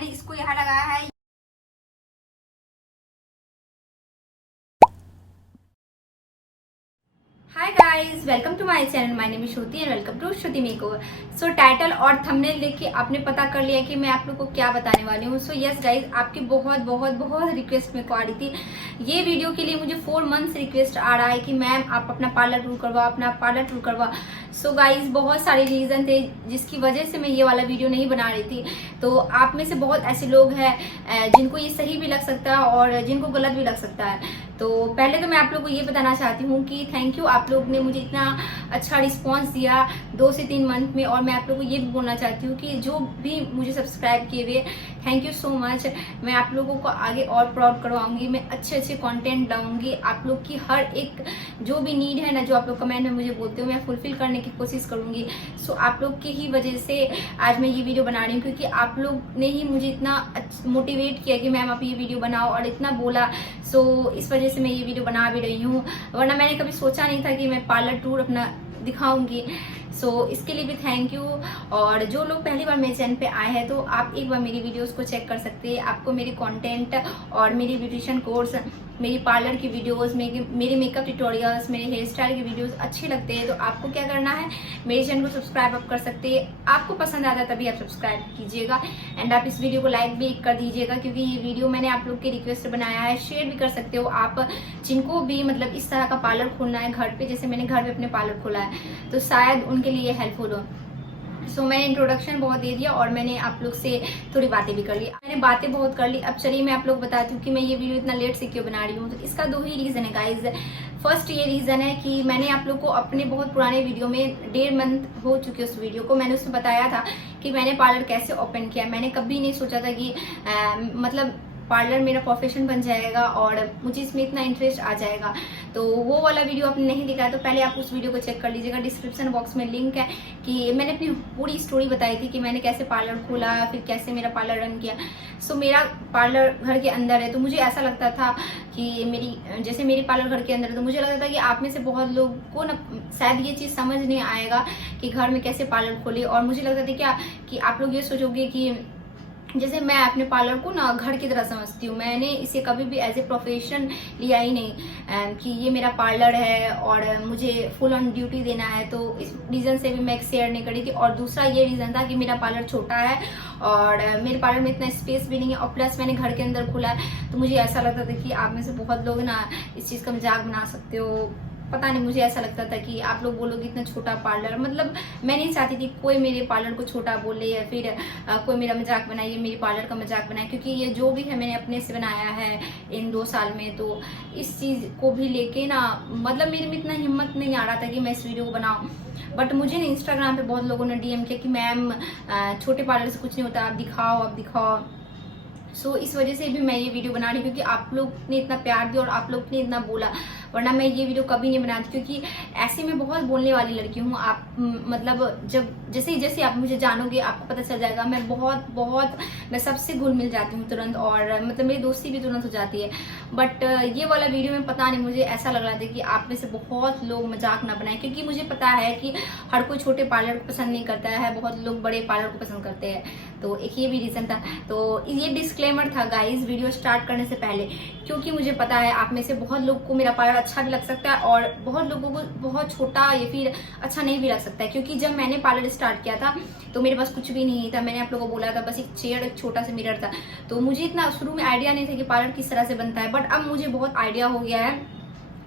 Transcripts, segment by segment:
मैंने इसको यहाँ लगाया है। Hi guys, welcome to my channel. My name is Shruti and welcome to Shruti makeover. So title और थंबनेल देख के आपने पता कर लिया कि मैं आप लोग को क्या बताने वाली हूँ। सो यस गाइस, आपकी बहुत बहुत बहुत रिक्वेस्ट मेरे को आ रही थी। ये वीडियो के लिए मुझे 4 मंथ्स रिक्वेस्ट आ रहा है कि मैम आप अपना पार्लर टूर करवा, अपना पार्लर टूर करवा। सो गाइस, बहुत सारे रीजन थे जिसकी वजह से मैं ये वाला वीडियो नहीं बना रही थी। तो आप में से बहुत ऐसे लोग हैं जिनको ये सही भी लग सकता है और जिनको गलत भी लग सकता है। तो पहले तो मैं आप लोग को ये बताना चाहती हूँ कि थैंक यू, आप लोग ने मुझे इतना अच्छा रिस्पांस दिया 2 से 3 मंथ में। और मैं आप लोग को ये भी बोलना चाहती हूँ कि जो भी मुझे सब्सक्राइब किए हुए, थैंक यू सो मच। मैं आप लोगों को आगे और प्राउड करवाऊंगी। मैं अच्छे अच्छे कंटेंट लाऊंगी। आप लोग की हर एक जो भी नीड है ना, जो आप लोग कमेंट में मुझे बोलते हो, मैं फुलफिल करने की कोशिश करूंगी। सो आप लोग की ही वजह से आज मैं ये वीडियो बना रही हूँ, क्योंकि आप लोग ने ही मुझे इतना मोटिवेट किया कि मैम आप ये वीडियो बनाओ, और इतना बोला। सो इस वजह से मैं ये वीडियो बना भी रही हूँ, वरना मैंने कभी सोचा नहीं था कि मैं पार्लर टूर अपना दिखाऊंगी। सो इसके लिए भी थैंक यू। और जो लोग पहली बार मेरे चैनल पे आए हैं, तो आप एक बार मेरी वीडियोस को चेक कर सकते हैं। आपको मेरी कंटेंट और मेरी ब्यूटिशियन कोर्स, मेरी पार्लर की वीडियोस, मेरे मेकअप ट्यूटोरियल्स, मेरे हेयर स्टाइल की वीडियोस अच्छे लगते हैं, तो आपको क्या करना है, मेरे चैनल को सब्सक्राइब आप कर सकते हैं। आपको पसंद आता है तभी आप सब्सक्राइब कीजिएगा, एंड आप इस वीडियो को लाइक भी कर दीजिएगा, क्योंकि ये वीडियो मैंने आप लोग के रिक्वेस्ट से बनाया है। शेयर भी कर सकते हो आप, जिनको भी मतलब इस तरह का पार्लर खोलना है घर पे, जैसे मैंने घर पे अपने पार्लर खोला है, तो शायद उनके लिए हेल्पफुल हो। सो मैंने इंट्रोडक्शन बहुत दे दिया और मैंने आप लोग से थोड़ी बातें भी कर ली। मैंने बातें बहुत कर ली। अब चलिए मैं आप लोग बताती हूँ कि मैं ये वीडियो इतना लेट से क्यों बना रही हूँ। तो इसका 2 ही रीजन है गाइज। फर्स्ट ये रीजन है कि मैंने आप लोग को अपने बहुत पुराने वीडियो में 1.5 मंथ हो चुके उस वीडियो को, मैंने उसमें बताया था कि मैंने पार्लर कैसे ओपन किया। मैंने कभी नहीं सोचा था कि मतलब पार्लर मेरा प्रोफेशन बन जाएगा और मुझे इसमें इतना इंटरेस्ट आ जाएगा। तो वो वाला वीडियो आपने नहीं देखा है तो पहले आप उस वीडियो को चेक कर लीजिएगा। डिस्क्रिप्शन बॉक्स में लिंक है कि मैंने अपनी पूरी स्टोरी बताई थी कि मैंने कैसे पार्लर खोला, फिर कैसे मेरा पार्लर रन किया। सो मेरा पार्लर घर के अंदर है, तो मुझे ऐसा लगता था कि जैसे मेरी पार्लर घर के अंदर है, तो मुझे लगता था कि आप में से बहुत लोग को ना शायद ये चीज़ समझ नहीं आएगा कि घर में कैसे पार्लर खोले। और मुझे लगता था क्या कि आप लोग ये सोचोगे कि जैसे मैं अपने पार्लर को ना घर की तरह समझती हूँ। मैंने इसे कभी भी एज ए प्रोफेशन लिया ही नहीं कि ये मेरा पार्लर है और मुझे फुल ऑन ड्यूटी देना है। तो इस रीज़न से भी मैं शेयर नहीं करी थी। और दूसरा ये रीज़न था कि मेरा पार्लर छोटा है और मेरे पार्लर में इतना स्पेस भी नहीं है, और प्लस मैंने घर के अंदर खोला है। तो मुझे ऐसा लगता था कि आप में से बहुत लोग ना इस चीज़ का मजाक बना सकते हो। पता नहीं, मुझे ऐसा लगता था कि आप लोग बोलोगे इतना छोटा पार्लर, मतलब मैं नहीं चाहती थी कोई मेरे पार्लर को छोटा बोले या फिर कोई मेरा मजाक बनाए, मेरे पार्लर का मजाक बनाए, क्योंकि ये जो भी है मैंने अपने से बनाया है इन 2 साल में। तो इस चीज़ को भी लेके ना मतलब मेरे में इतना हिम्मत नहीं आ रहा था कि मैं इस वीडियो को बनाऊँ। बट मुझे ना इंस्टाग्राम पे बहुत लोगों ने DM किया कि मैम छोटे पार्लर से कुछ नहीं होता, आप दिखाओ, आप दिखाओ। सो इस वजह से भी मैं ये वीडियो बना रही हूँ, क्योंकि आप लोग ने इतना प्यार दिया और आप लोग ने इतना बोला, वरना मैं ये वीडियो कभी नहीं बनाती। क्योंकि ऐसे मैं बहुत बोलने वाली लड़की हूँ। आप मतलब जैसे जैसे आप मुझे जानोगे आपको पता चल जाएगा। मैं सबसे घुल मिल जाती हूँ तुरंत, और मतलब मेरी दोस्ती भी तुरंत हो जाती है। बट ये वाला वीडियो में पता नहीं, मुझे ऐसा लग रहा था कि आप में से बहुत लोग मजाक ना बनाए, क्योंकि मुझे पता है कि हर कोई छोटे पार्लर को पसंद नहीं करता है, बहुत लोग बड़े पार्लर को पसंद करते हैं। तो एक ये भी रीजन था। तो ये डिस्क्लेमर था गाइज वीडियो स्टार्ट करने से पहले, क्योंकि मुझे पता है आप में से बहुत लोग को मेरा पार्लर अच्छा भी लग सकता है और बहुत लोगों को बहुत छोटा या फिर अच्छा नहीं भी लग सकता है। क्योंकि जब मैंने पार्लर स्टार्ट किया था तो मेरे पास कुछ भी नहीं था। मैंने आप लोगों को बोला था बस एक चेयर, एक छोटा सा मिरर था। तो मुझे इतना शुरू में आइडिया नहीं था कि पार्लर किस तरह से बनता है, बट अब मुझे बहुत आइडिया हो गया है।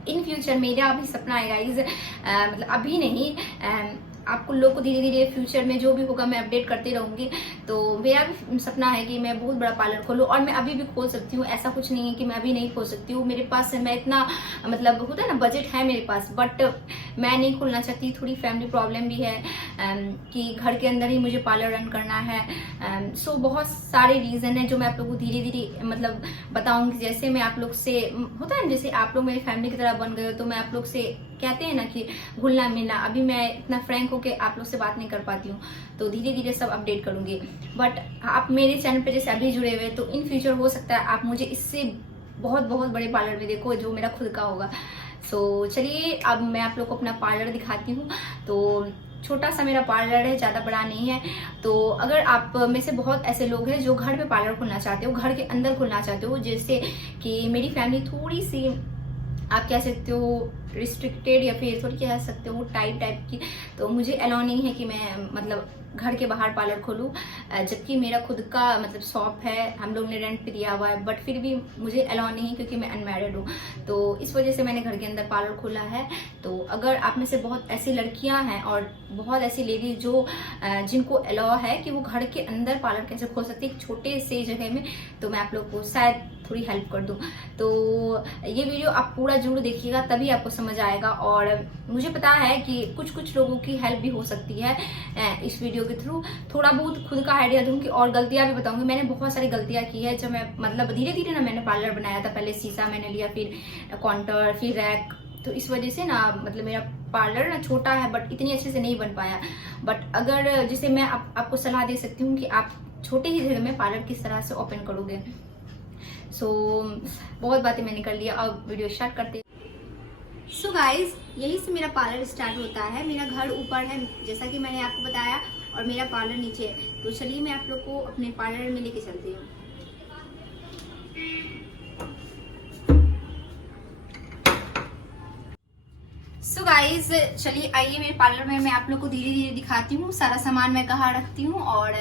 इन फ्यूचर मेरा अभी सपना है गाइज, मतलब अभी नहीं, आपको लोग को धीरे धीरे फ्यूचर में जो भी होगा मैं अपडेट करती रहूंगी। तो मेरा भी सपना है कि मैं बहुत बड़ा पार्लर खोलूं, और मैं अभी भी खोल सकती हूँ। ऐसा कुछ नहीं है कि मैं अभी नहीं खोल सकती हूँ। मेरे पास मैं इतना मतलब होता है ना, बजट है मेरे पास, बट मैं नहीं खोलना चाहती। थोड़ी फैमिली प्रॉब्लम भी है कि घर के अंदर ही मुझे पार्लर रन करना है। सो बहुत सारे रीजन है जो मैं आप लोगों को धीरे धीरे मतलब बताऊंगी। जैसे मैं आप लोग से होता है, जैसे आप लोग मेरी फैमिली की तरह बन गए हो, तो मैं आप लोग से कहते हैं ना कि घुलना मिलना। अभी मैं इतना फ्रैंक होके आप लोग से बात नहीं कर पाती हूँ, तो धीरे धीरे सब अपडेट करूंगी। बट आप मेरे चैनल पे जैसे अभी जुड़े हुए, तो इन फ्यूचर हो सकता है आप मुझे इससे बहुत बहुत बड़े पार्लर में देखो, जो मेरा खुद का होगा। सो चलिए अब मैं आप लोग को अपना पार्लर दिखाती हूँ। तो छोटा सा मेरा पार्लर है, ज़्यादा बड़ा नहीं है। तो अगर आप में से बहुत ऐसे लोग हैं जो घर पे पार्लर खोलना चाहते हो, घर के अंदर खोलना चाहते हो, जैसे कि मेरी फैमिली थोड़ी सी आप कह सकते हो रिस्ट्रिक्टेड या फिर थोड़ी कह सकते हो टाइप की, तो मुझे अलाउ नहीं है कि मैं मतलब घर के बाहर पार्लर खोलूँ, जबकि मेरा खुद का मतलब शॉप है, हम लोग ने रेंट पे दिया हुआ है, बट फिर भी मुझे अलाउ नहीं क्योंकि मैं अनमैरिड हूँ। तो इस वजह से मैंने घर के अंदर पार्लर खोला है। तो अगर आप में से बहुत ऐसी लड़कियां हैं और बहुत ऐसी लेडीज जो जिनको अलाउ है कि वो घर के अंदर पार्लर कैसे खोल सकती है एक छोटे से जगह में, तो मैं आप लोग को शायद थोड़ी हेल्प कर दूं। तो ये वीडियो आप पूरा जरूर देखिएगा, तभी आपको समझ आएगा। और मुझे पता है कि कुछ लोगों की हेल्प भी हो सकती है इस वीडियो के थ्रू। थोड़ा बहुत खुद का आइडिया दूंगी और गलतियां भी बताऊंगी। मैंने बहुत सारी गलतियां की है जब मैं मतलब धीरे धीरे ना मैंने पार्लर बनाया था। पहले शीशा मैंने लिया, फिर काउंटर, फिर रैक, तो इस वजह से ना मतलब मेरा पार्लर ना छोटा है बट इतनी अच्छे से नहीं बन पाया। बट अगर जैसे मैं आपको सलाह दे सकती हूँ कि आप छोटे ही जगह में पार्लर किस तरह से ओपन करोगे। सो बहुत बातें मैंने कर लिया, अब वीडियो स्टार्ट करते हैं। सो गाइज, यही से मेरा पार्लर स्टार्ट होता है। मेरा घर ऊपर है जैसा कि मैंने आपको बताया, और मेरा पार्लर नीचे है। तो चलिए मैं आप लोग को अपने पार्लर में लेके चलती हूँ। सो गाइज, चलिए आइए मेरे पार्लर में मैं आप लोग को धीरे धीरे दिखाती हूँ सारा सामान मैं कहाँ रखती हूँ और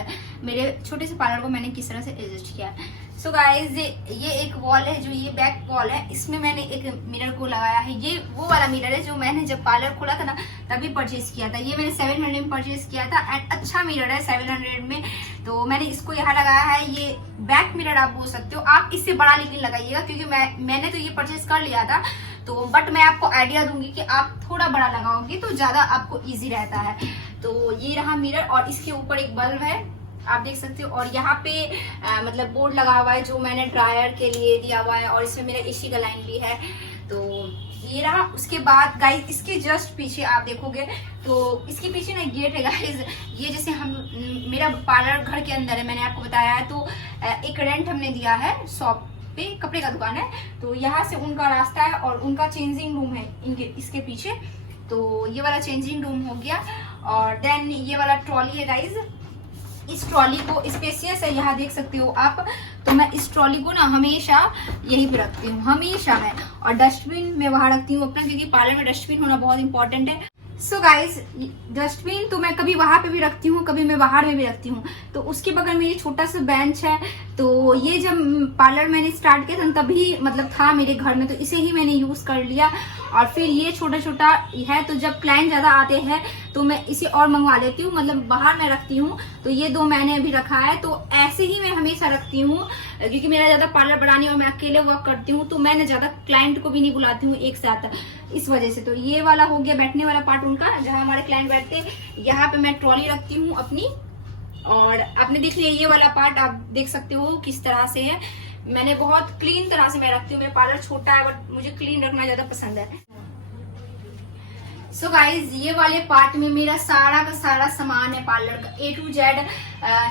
मेरे छोटे से पार्लर को मैंने किस तरह से एडजस्ट किया। सो गाइज, ये एक वॉल है, जो ये बैक वॉल है, इसमें मैंने एक मिरर को लगाया है। ये वो वाला मिरर है जो मैंने जब पार्लर खोला था ना तभी परचेज किया था। ये मैंने 700 में परचेज किया था एंड अच्छा मिरर है 700 में। तो मैंने इसको यहाँ लगाया है। ये बैक मिरर आप बोल सकते हो, आप इससे बड़ा लेकिन लगाइएगा क्योंकि मैंने तो ये परचेज कर लिया था। तो बट मैं आपको आइडिया दूंगी कि आप थोड़ा बड़ा लगाओगे तो ज्यादा आपको इजी रहता है। तो ये रहा मिरर और इसके ऊपर एक बल्ब है, आप देख सकते हो। और यहाँ पे मतलब बोर्ड लगा हुआ है जो मैंने ड्रायर के लिए दिया हुआ है, और इसमें मेरा एसी का लाइन भी है। तो ये रहा। उसके बाद गाइस, इसके जस्ट पीछे आप देखोगे तो इसके पीछे ना गेट है गाइस। ये जैसे हम मेरा पार्लर घर के अंदर है, मैंने आपको बताया है। तो एक रेंट हमने दिया है शॉप पे, कपड़े का दुकान है। तो यहाँ से उनका रास्ता है और उनका चेंजिंग रूम है इसके पीछे। तो ये वाला चेंजिंग रूम हो गया। और देन ये वाला ट्रॉली है गाइज। इस ट्रॉली को स्पेसियस है, यहाँ देख सकते हो आप। तो मैं इस ट्रॉली को ना हमेशा यहीं पे रखती हूँ, हमेशा मैं। और डस्टबिन मैं वहां रखती हूँ अपना, क्योंकि पार्लर में डस्टबिन होना बहुत इंपॉर्टेंट है। सो गाइज, डस्टबिन तो मैं कभी वहां पे भी रखती हूँ, कभी मैं बाहर में भी रखती हूँ। तो उसके बगल में ये छोटा सा बेंच है। तो ये जब पार्लर मैंने स्टार्ट किया था तभी मतलब था मेरे घर में, तो इसे ही मैंने यूज कर लिया। और फिर ये छोटा छोटा है, तो जब क्लाइंट ज्यादा आते हैं तो मैं इसे और मंगवा लेती हूँ, मतलब बाहर में रखती हूँ। तो ये दो मैंने अभी रखा है। तो ऐसे ही मैं हमेशा रखती हूँ क्योंकि मेरा ज्यादा पार्लर बड़ा नहीं और मैं अकेले वर्क करती हूँ, तो मैंने ज्यादा क्लाइंट को भी नहीं बुलाती हूँ एक साथ, इस वजह से। तो ये वाला हो गया बैठने वाला पार्ट उनका, जहाँ हमारे क्लाइंट बैठते। यहाँ पे मैं ट्रॉली रखती हूँ अपनी। और आपने देख लिया ये वाला पार्ट, आप देख सकते हो किस तरह से है। मैंने बहुत क्लीन तरह से मैं रखती हूँ। मेरा पार्लर छोटा है बट मुझे क्लीन रखना ज्यादा पसंद है। सो गाइज, ये वाले पार्ट में मेरा सारा का सारा सामान है पार्लर का, A to Z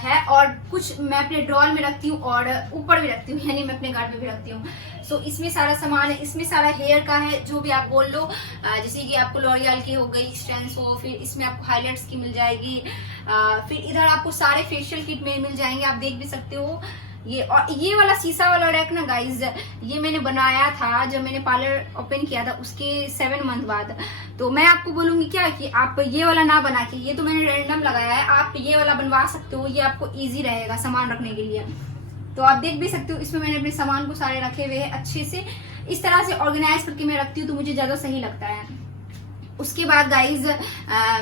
है। और कुछ मैं अपने ड्रॉर में रखती हूँ और ऊपर भी रखती हूँ, यानी मैं अपने घर पे भी रखती हूँ। सो इसमें सारा सामान है। इसमें सारा हेयर का है, जो भी आप बोल लो, जैसे कि आपको लॉरियल की हो गई, स्टेंसो, फिर इसमें आपको हाइलाइट्स की मिल जाएगी। फिर इधर आपको सारे फेशियल किट में मिल जाएंगे, आप देख भी सकते हो। ये और ये वाला शीशा वाला रैक ना गाइज, ये मैंने बनाया था जब मैंने पार्लर ओपन किया था उसके 7 मंथ बाद। तो मैं आपको बोलूंगी क्या कि आप ये वाला ना बना के, ये तो मैंने रैंडम लगाया है, आप ये वाला बनवा सकते हो। ये आपको इजी रहेगा सामान रखने के लिए। तो आप देख भी सकते हो इसमें मैंने अपने सामान को सारे रखे हुए हैं अच्छे से। इस तरह से ऑर्गेनाइज करके मैं रखती हूँ, तो मुझे ज्यादा सही लगता है। उसके बाद गाइज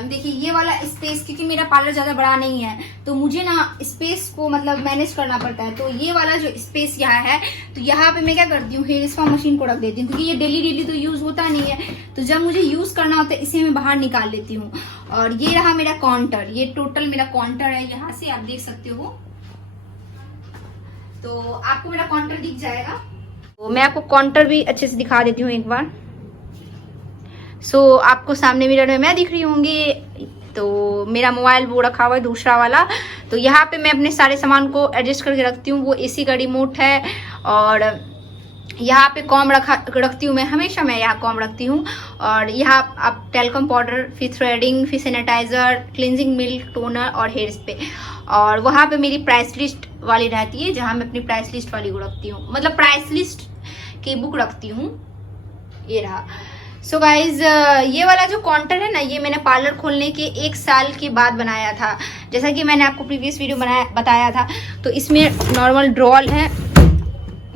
देखिए ये वाला स्पेस, क्योंकि मेरा पार्लर ज्यादा बड़ा नहीं है तो मुझे ना स्पेस को मतलब मैनेज करना पड़ता है। तो ये वाला जो स्पेस यहाँ है, तो यहाँ पे मैं क्या करती हूँ, हेयर स्पा मशीन को रख देती हूँ, क्योंकि ये डेली तो यूज होता नहीं है। तो जब मुझे यूज करना होता है इसे मैं बाहर निकाल लेती हूँ। और ये रहा मेरा काउंटर, ये टोटल मेरा काउंटर है, यहाँ से आप देख सकते हो। तो आपको मेरा काउंटर दिख जाएगा। तो मैं आपको काउंटर भी अच्छे से दिखा देती हूँ एक बार। सो आपको सामने मिरर में मैं दिख रही होंगी। तो मेरा मोबाइल वो रखा हुआ है दूसरा वाला। तो यहाँ पे मैं अपने सारे सामान को एडजस्ट करके रखती हूँ। वो एसी का रिमोट है और यहाँ पे कॉम रखती हूँ मैं हमेशा, मैं यहाँ कॉम रखती हूँ। और यहाँ आप टेल्कम पाउडर, फिर थ्रेडिंग, फिर सैनिटाइजर, क्लिनजिंग मिल्क, टोनर और हेयर स्प्रे। और वहाँ पे मेरी प्राइस लिस्ट वाली रहती है, जहाँ मैं अपनी प्राइस लिस्ट वाली को रखती हूँ, मतलब प्राइस लिस्ट की बुक रखती हूँ। ये रहा। सो गाइज ये वाला जो काउंटर है ना, ये मैंने पार्लर खोलने के 1 साल के बाद बनाया था, जैसा कि मैंने आपको प्रीवियस वीडियो बताया था। तो इसमें नॉर्मल ड्रॉल है,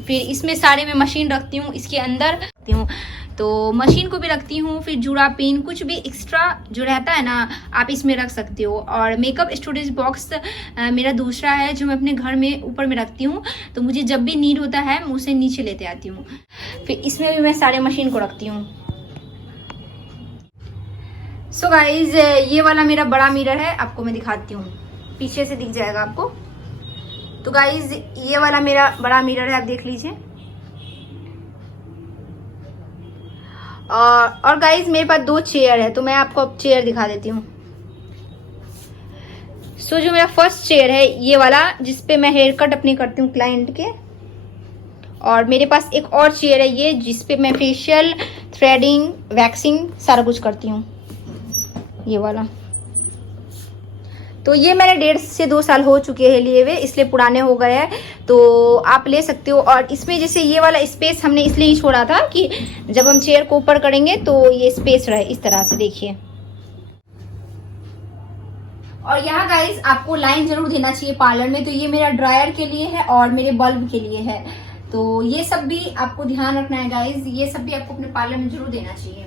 फिर इसमें सारे मैं मशीन रखती हूँ, इसके अंदर रखती हूँ, तो मशीन को भी रखती हूँ। फिर जूड़ा पिन, कुछ भी एक्स्ट्रा जो रहता है ना, आप इसमें रख सकते हो। और मेकअप स्टोरेज बॉक्स मेरा दूसरा है, जो मैं अपने घर में ऊपर में रखती हूँ, तो मुझे जब भी नीड होता है मैं उसे नीचे लेते आती हूँ। फिर इसमें भी मैं सारे मशीन को रखती हूँ। सो गाइज ये वाला मेरा बड़ा मिरर है, आपको मैं दिखाती हूँ, पीछे से दिख जाएगा आपको। तो गाइज ये वाला मेरा बड़ा मिरर है, आप देख लीजिए। और गाइज मेरे पास 2 चेयर है, तो मैं आपको अब चेयर दिखा देती हूँ। सो जो मेरा फर्स्ट चेयर है ये वाला, जिसपे मैं हेयर कट अपनी करती हूँ क्लाइंट के। और मेरे पास एक और चेयर है ये, जिसपे मैं फेशियल, थ्रेडिंग, वैक्सिंग सारा कुछ करती हूँ, ये वाला। तो ये मैंने 1.5 से 2 साल हो चुके हैं लिए हुए, इसलिए पुराने हो गए हैं, तो आप ले सकते हो। और इसमें जैसे ये वाला स्पेस हमने इसलिए ही छोड़ा था कि जब हम चेयर को ऊपर करेंगे तो ये स्पेस रहे, इस तरह से देखिए। और यहाँ गाइस आपको लाइन जरूर देना चाहिए पार्लर में, तो ये मेरा ड्रायर के लिए है और मेरे बल्ब के लिए है, तो ये सब भी आपको ध्यान रखना है गाइस, ये सब भी आपको अपने पार्लर में जरूर देना चाहिए।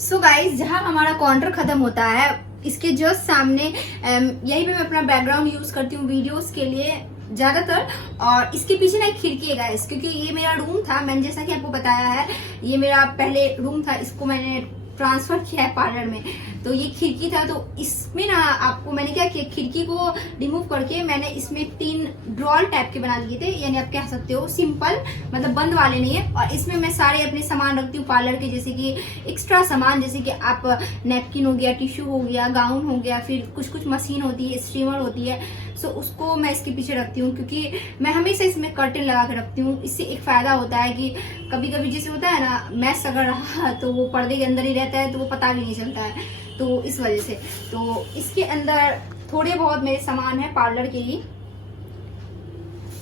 सो गाइज जहाँ हमारा काउंटर खत्म होता है, इसके जस्ट सामने यही पे मैं अपना बैकग्राउंड यूज करती हूँ वीडियोस के लिए ज्यादातर। और इसके पीछे ना एक खिड़की है गाइस, क्योंकि ये मेरा रूम था, मैंने जैसा कि आपको बताया है, ये मेरा पहले रूम था, इसको मैंने ट्रांसफर किया है पार्लर में। तो ये खिड़की था, तो इसमें ना आपको मैंने क्या किया, खिड़की को रिमूव करके मैंने इसमें 3 ड्रॉल टाइप के बना लिए थे, यानी आप कह सकते हो सिंपल, मतलब बंद वाले नहीं है। और इसमें मैं सारे अपने सामान रखती हूँ पार्लर के, जैसे कि एक्स्ट्रा सामान, जैसे कि आप नैपकिन हो गया, टिश्यू हो गया, गाउन हो गया, फिर कुछ मशीन होती है, स्ट्रीमर होती है, सो उसको मैं इसके पीछे रखती हूँ, क्योंकि मैं हमेशा इसमें कर्टेन लगा के रखती हूँ। इससे एक फायदा होता है कि कभी कभी जैसे होता है ना, मैस अगर रहा तो वो पर्दे के अंदर ही रहता है, तो वो पता भी नहीं चलता है, तो इस वजह से। तो इसके अंदर थोड़े बहुत मेरे सामान है पार्लर के लिए।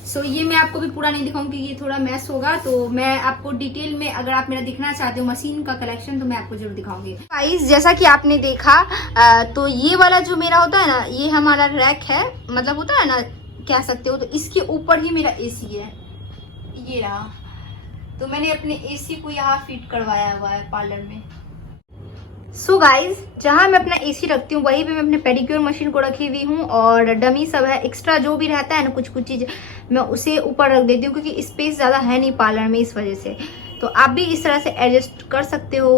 सो ये मैं आपको भी पूरा नहीं दिखाऊंगी, ये थोड़ा मैस होगा, तो मैं आपको डिटेल में, अगर आप मेरा दिखना चाहते हो मशीन का कलेक्शन, तो मैं आपको जरूर दिखाऊंगी। गाइस जैसा कि आपने देखा, तो ये वाला जो मेरा होता है ना, ये हमारा रैक है, मतलब होता है ना, कह सकते हो, तो इसके ऊपर ही मेरा एसी है, ये रहा। तो मैंने अपने एसी को यहाँ फिट करवाया हुआ है पार्लर में। सो गाइज जहाँ मैं अपना एसी रखती हूँ, वहीं पे मैं अपने पेडिक्योर मशीन को रखी हुई हूँ, और डमी सब है, एक्स्ट्रा जो भी रहता है ना, कुछ चीज मैं उसे ऊपर रख देती हूँ, क्योंकि स्पेस ज्यादा है नहीं पार्लर में, इस वजह से। तो आप भी इस तरह से एडजस्ट कर सकते हो।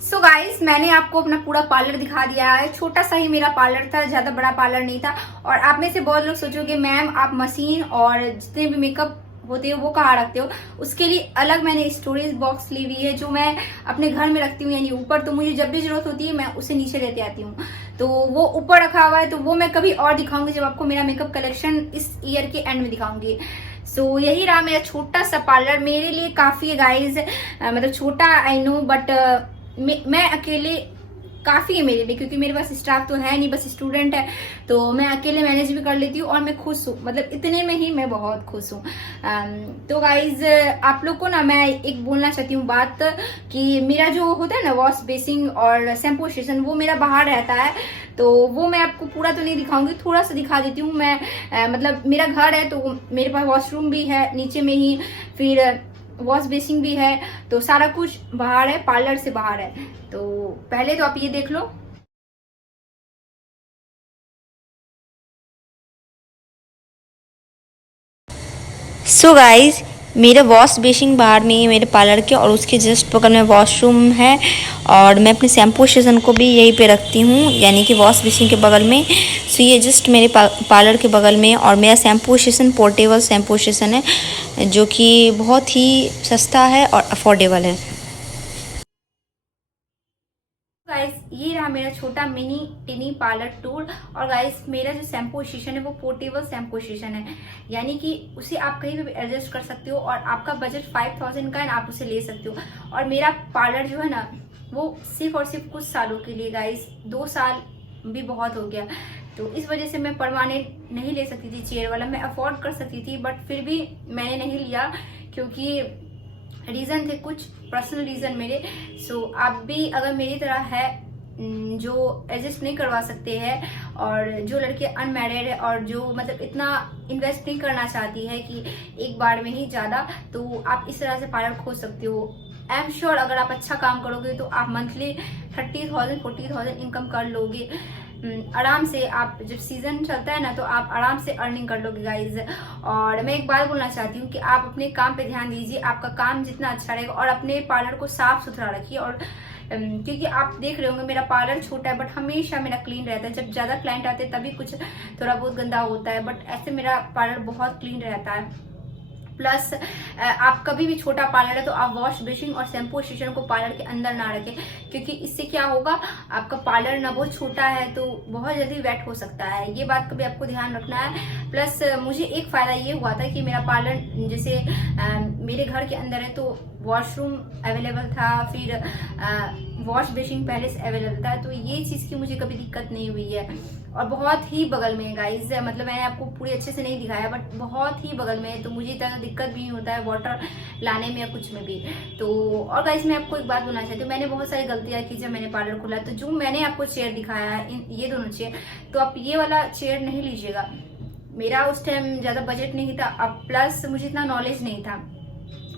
सो गाइज मैंने आपको अपना पूरा पार्लर दिखा दिया है, छोटा सा ही मेरा पार्लर था, ज्यादा बड़ा पार्लर नहीं था। और आप में से बहुत लोग सोचोगे मैम आप मशीन और जितने भी मेकअप होते हो वो कहाँ रखते हो, उसके लिए अलग मैंने स्टोरेज बॉक्स ली हुई है, जो मैं अपने घर में रखती हूँ, यानी ऊपर। तो मुझे जब भी जरूरत होती है मैं उसे नीचे लेते आती हूँ, तो वो ऊपर रखा हुआ है। तो वो मैं कभी और दिखाऊंगी, जब आपको मेरा मेकअप कलेक्शन इस ईयर के एंड में दिखाऊंगी। सो यही रहा मेरा छोटा सा पार्लर, मेरे लिए काफी है गाइज, मतलब छोटा आई नो, बट मैं अकेले काफी है मेरे लिए, क्योंकि मेरे पास स्टाफ तो है नहीं, बस स्टूडेंट है, तो मैं अकेले मैनेज भी कर लेती हूँ, और मैं खुश हूँ, मतलब इतने में ही मैं बहुत खुश हूँ। तो गाइज आप लोग को ना मैं एक बोलना चाहती हूँ बात, कि मेरा जो होता है ना वॉश बेसिन और शैम्पू स्टेशन, वो मेरा बाहर रहता है, तो वो मैं आपको पूरा तो नहीं दिखाऊंगी, थोड़ा सा दिखा देती हूँ मैं। मतलब मेरा घर है, तो मेरे पास वॉशरूम भी है नीचे में ही, फिर वॉश बेसिन भी है, तो सारा कुछ बाहर है, पार्लर से बाहर है। तो पहले तो आप ये देख लो। सो गाइज मेरा वॉश बेसिन बाहर में है मेरे पार्लर के, और उसके जस्ट बगल में वॉशरूम है, और मैं अपने शैम्पू स्टेशन को भी यहीं पे रखती हूँ, यानी कि वॉश बेसिन के बगल में। सो ये जस्ट मेरे पार्लर के बगल में, और मेरा shampoo station portable shampoo station है, जो कि बहुत ही सस्ता है और अफोर्डेबल है। गाइस ये रहा मेरा छोटा मिनी टिनी पार्लर टूर। और गाइस मेरा जो शैम्पू स्टेशन है वो पोर्टेबल शैम्पू स्टेशन है, यानी कि उसे आप कहीं भी एडजस्ट कर सकते हो और आपका बजट 5000 का है, आप उसे ले सकते हो। और मेरा पार्लर जो है ना वो सिर्फ और सिर्फ कुछ सालों के लिए गाइस, 2 साल भी बहुत हो गया, तो इस वजह से मैं परमानेंट नहीं ले सकती थी चेयर वाला। मैं अफोर्ड कर सकती थी बट फिर भी मैंने नहीं लिया क्योंकि रीज़न थे कुछ पर्सनल रीज़न मेरे। सो आप भी अगर मेरी तरह है जो एडजस्ट नहीं करवा सकते हैं और जो लड़के अनमैरिड है और जो मतलब इतना इन्वेस्ट नहीं करना चाहती है कि एक बार में ही ज़्यादा, तो आप इस तरह से पार्लर खोल सकते हो। आई एम श्योर अगर आप अच्छा काम करोगे तो आप मंथली 30,000 40,000 इनकम कर लोगे आराम से। आप जब सीजन चलता है ना तो आप आराम से अर्निंग कर लोगे गाइज। और मैं एक बात बोलना चाहती हूँ कि आप अपने काम पे ध्यान दीजिए, आपका काम जितना अच्छा रहेगा और अपने पार्लर को साफ सुथरा रखिए। और क्योंकि आप देख रहे होंगे मेरा पार्लर छोटा है बट हमेशा मेरा क्लीन रहता है। जब ज़्यादा क्लाइंट आते हैं तभी कुछ थोड़ा बहुत गंदा होता है, बट ऐसे मेरा पार्लर बहुत क्लीन रहता है। प्लस आप कभी भी छोटा पार्लर है तो आप वॉश बेसिन और शैम्पू स्टेशन को पार्लर के अंदर ना रखें, क्योंकि इससे क्या होगा, आपका पार्लर ना बहुत छोटा है तो बहुत जल्दी वेट हो सकता है, ये बात का भी आपको ध्यान रखना है। प्लस मुझे एक फायदा ये हुआ था कि मेरा पार्लर जैसे मेरे घर के अंदर है तो वॉशरूम अवेलेबल था, फिर वॉश बेसिन पहले से अवेलेबल था, तो ये चीज़ की मुझे कभी दिक्कत नहीं हुई है। और बहुत ही बगल में है गाइज, मतलब मैंने आपको पूरी अच्छे से नहीं दिखाया बट बहुत ही बगल में है, तो मुझे इतना दिक्कत भी नहीं होता है वाटर लाने में या कुछ में भी। तो और गाइज मैं आपको एक बात बोलना चाहती हूँ, मैंने बहुत सारी गलतियाँ की जब मैंने पार्लर खोला। तो जो मैंने आपको चेयर दिखाया है, ये दोनों चेयर, तो आप ये वाला चेयर नहीं लीजिएगा। मेरा उस टाइम ज़्यादा बजट नहीं था, अब प्लस मुझे इतना नॉलेज नहीं था।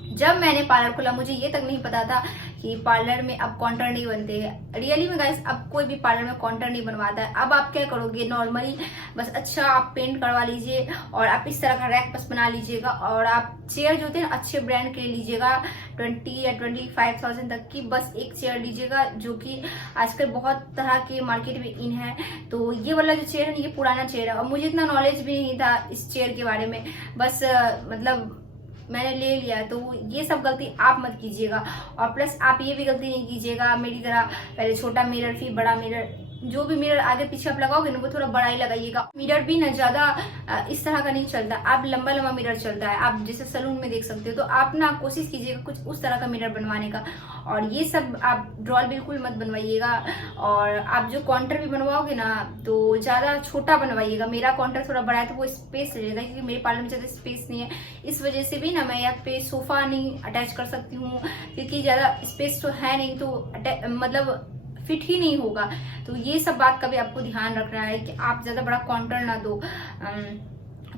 जब मैंने पार्लर खोला मुझे ये तक नहीं पता था कि पार्लर में अब काउंटर नहीं बनते हैं। रियली में गाइस अब कोई भी पार्लर में काउंटर नहीं बनवाता है। अब आप क्या करोगे, नॉर्मली बस अच्छा आप पेंट करवा लीजिए और आप इस तरह का रैक बस बना लीजिएगा और आप चेयर जो होते हैं अच्छे ब्रांड के लीजिएगा, 20 या 25,000 तक की बस एक चेयर लीजिएगा, जो कि आजकल बहुत तरह के मार्केट में इन है। तो ये वाला जो चेयर है ये पुराना चेयर है और मुझे इतना नॉलेज भी नहीं था इस चेयर के बारे में, बस मतलब मैंने ले लिया। तो ये सब गलती आप मत कीजिएगा। और प्लस आप ये भी गलती नहीं कीजिएगा मेरी तरह, पहले छोटा मिरर फिर बड़ा मिरर, जो भी मिरर आगे पीछे आप लगाओगे ना वो थोड़ा बड़ा ही लगाइएगा। मिरर भी ना ज्यादा इस तरह का नहीं चलता, आप लंबा लंबा मिरर चलता है, आप जैसे सैलून में देख सकते हो। तो आप ना कोशिश कीजिएगा कुछ उस तरह का मिरर बनवाने का। और ये सब आप ड्रॉल बिल्कुल मत बनवाइएगा। और आप जो काउंटर भी बनवाओगे ना तो ज्यादा छोटा बनवाइएगा। मेरा काउंटर थोड़ा बड़ा है तो वो स्पेस ले लेगा, क्योंकि मेरे पार्लर में ज्यादा स्पेस नहीं है। इस वजह से भी ना मैं यहाँ पे सोफा नहीं अटैच कर सकती हूँ, क्योंकि ज्यादा स्पेस तो है नहीं, तो मतलब फिट ही नहीं होगा। तो ये सब बात का भी आपको ध्यान रखना है कि आप ज्यादा बड़ा काउंटर ना दो।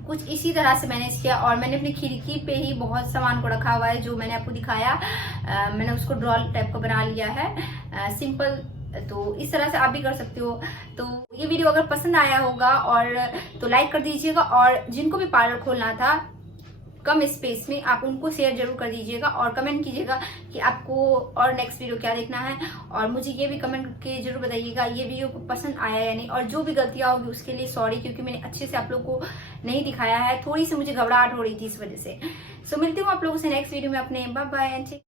कुछ इसी तरह से मैनेज किया। और मैंने अपनी खिड़की पे ही बहुत सामान को रखा हुआ है, जो मैंने आपको दिखाया। मैंने उसको ड्रॉल टाइप का बना लिया है सिंपल। तो इस तरह से आप भी कर सकते हो। तो ये वीडियो अगर पसंद आया होगा और तो लाइक कर दीजिएगा, और जिनको भी पार्लर खोलना था कम स्पेस में आप उनको शेयर जरूर कर दीजिएगा और कमेंट कीजिएगा कि आपको और नेक्स्ट वीडियो क्या देखना है। और मुझे ये भी कमेंट करके जरूर बताइएगा ये वीडियो को पसंद आया या नहीं। और जो भी गलतियां होगी उसके लिए सॉरी, क्योंकि मैंने अच्छे से आप लोगों को नहीं दिखाया है, थोड़ी सी मुझे घबराहट हो रही थी इस वजह से। सो मिलती हूँ आप लोगों से नेक्स्ट वीडियो में अपने। Bye bye.